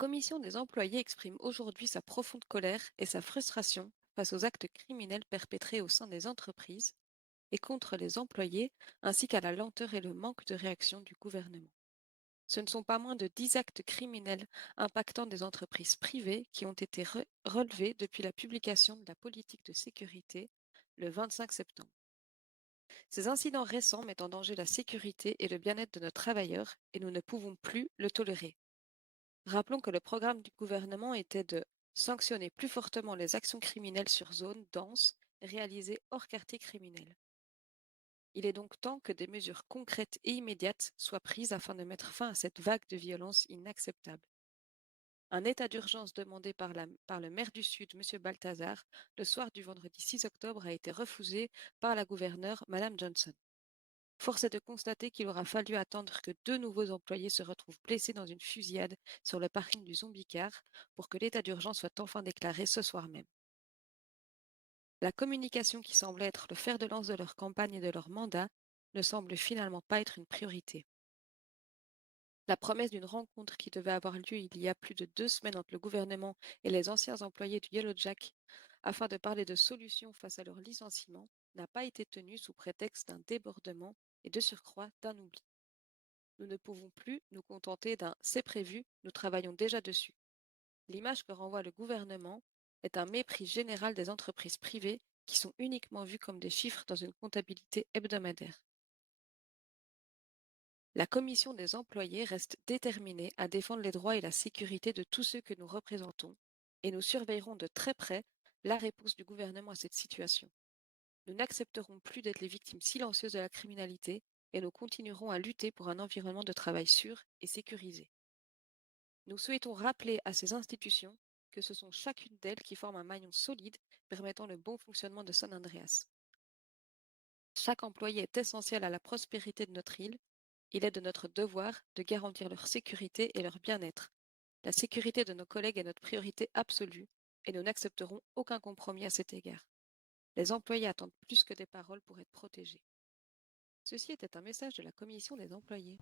La commission des employés exprime aujourd'hui sa profonde colère et sa frustration face aux actes criminels perpétrés au sein des entreprises et contre les employés, ainsi qu'à la lenteur et le manque de réaction du gouvernement. Ce ne sont pas moins de 10 actes criminels impactant des entreprises privées qui ont été relevés depuis la publication de la politique de sécurité le 25 septembre. Ces incidents récents mettent en danger la sécurité et le bien-être de nos travailleurs et nous ne pouvons plus le tolérer. Rappelons que le programme du gouvernement était de sanctionner plus fortement les actions criminelles sur zones denses réalisées hors quartier criminel. Il est donc temps que des mesures concrètes et immédiates soient prises afin de mettre fin à cette vague de violence inacceptable. Un état d'urgence demandé par le maire du Sud, M. Balthazar, le soir du vendredi 6 octobre a été refusé par la gouverneure, Mme Johnson. Force est de constater qu'il aura fallu attendre que deux nouveaux employés se retrouvent blessés dans une fusillade sur le parking du Zombie Car pour que l'état d'urgence soit enfin déclaré ce soir même. La communication qui semblait être le fer de lance de leur campagne et de leur mandat ne semble finalement pas être une priorité. La promesse d'une rencontre qui devait avoir lieu il y a plus de 2 semaines entre le gouvernement et les anciens employés du Yellow Jack afin de parler de solutions face à leur licenciement n'a pas été tenue sous prétexte d'un débordement et de surcroît d'un oubli. Nous ne pouvons plus nous contenter d'un c'est prévu, nous travaillons déjà dessus. L'image que renvoie le gouvernement est un mépris général des entreprises privées qui sont uniquement vues comme des chiffres dans une comptabilité hebdomadaire. La commission des employés reste déterminée à défendre les droits et la sécurité de tous ceux que nous représentons et nous surveillerons de très près la réponse du gouvernement à cette situation. Nous n'accepterons plus d'être les victimes silencieuses de la criminalité et nous continuerons à lutter pour un environnement de travail sûr et sécurisé. Nous souhaitons rappeler à ces institutions que ce sont chacune d'elles qui forment un maillon solide permettant le bon fonctionnement de San Andreas. Chaque employé est essentiel à la prospérité de notre île. Il est de notre devoir de garantir leur sécurité et leur bien-être. La sécurité de nos collègues est notre priorité absolue et nous n'accepterons aucun compromis à cet égard. Les employés attendent plus que des paroles pour être protégés. Ceci était un message de la Commission des employés.